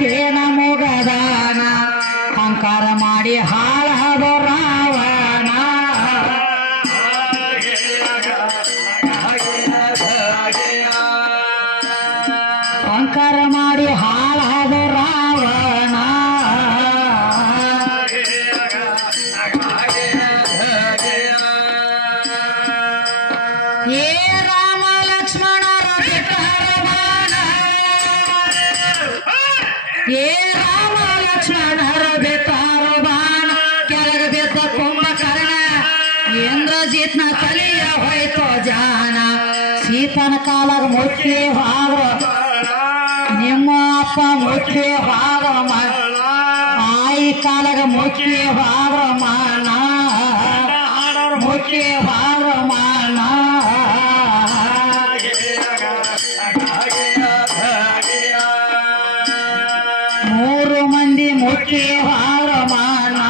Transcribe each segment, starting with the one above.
ಆಕೇನ ಮೊಗದಾನ ಅಹಂಕಾರ ಮಾಡಿ ಹಾಳಾದ ರಾವಣ ಅಹಂಕಾರ ಮಾಡಿ ಹಾಳಾದ ರಾವಣ ಏ ರಾಮ ಲಕ್ಷ್ಮಣರ ಬಿಟ್ಟರ ಬಾಣ ಏ ರಾಮ ಲಕ್ಷ್ಮಣರ ಬಿಟ್ಟರ ಬಾಣ ಕೆಳಗ ಬಿದ್ದ ಕುಂಭಕರ್ಣ ಇಂದ್ರಜಿತ್ನ ಕಲಿಯ ಹೋಯ್ತು ಜಾನ ಸೀತನ ಕಾಲಾಗ ಮುಚ್ಚಿ ಹಾದ್ರ ನಿಮ್ಮ ಅಪ್ಪ ಮುಚ್ಚಿ ಹಾದ್ರ ಆಯಿ ಕಾಲಾಗ ಮುಚ್ಚಿ ಹಾದ್ರ ಮಾನ ಮುಚ್ಚಿ ಹಾದ್ರ ಮಾನ ಮೂರು ಮಂದಿ ಮುಚ್ಚಿ ಹಾದ್ರ ಮಾನ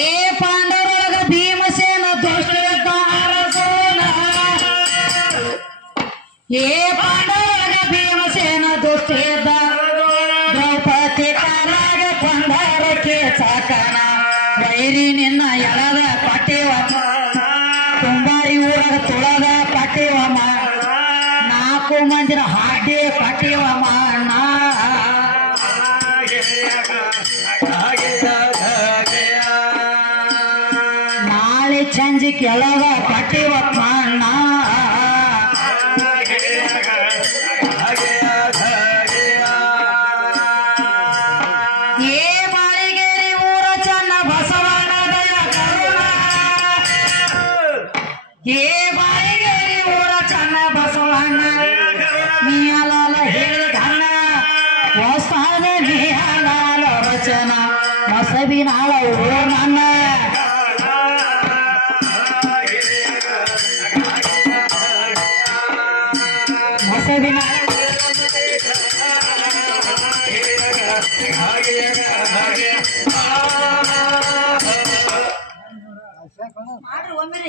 ಏ ಪಾಂಡವರೊಳಗ ಭೀಮಸೇನ ದುಷ್ಟ ಅರಸೋನ ಏ ಪಾಂಡವರೊಳಗ ಭೀಮಸೇನ ದುಷ್ಟ ದ್ರೌಪದಿ ಕಾಲಾಗ ಕೊಂದರಕ್ಕೆ ಸಾಕನ ವೈರಿ ನಿನ್ನ ಎಳದ ಪಟ್ಟಿವ ಕುಂಬಾರಿ ಊರಾಗ ತುಳದ ಪಟ್ಟಿವಮ್ಮ ನಾಲ್ಕು ಮಂದಿನ ಹಾಡಿ ಪಟ್ಟಿವಮ್ಮ ನಾಳೆ ಸಂಜೆ ಕೆಳಗ ಪಟ್ಟಿವಮ್ಮ ಏ ಬಾಳಿಗೇರಿ ಊರ ಚನ್ನ ಬಸವಣ್ಣ ದಯ ಕರುಣ ಏ ಬಾಳಿಗೇರಿ ಊರ ಚನ್ನ ಬಸವಣ್ಣ ನೀಲಾಲ ಹೇಳಿದಣ್ಣ ಹೊಸಾದ ನೀಲಾಲ ರಚನ ಮಸಬಿನಾಳ ಊರ ನನ್ನ ಮಸಬಿನಾಳ ಮಾಡ್ರಿ ಒಮ್ಮೆ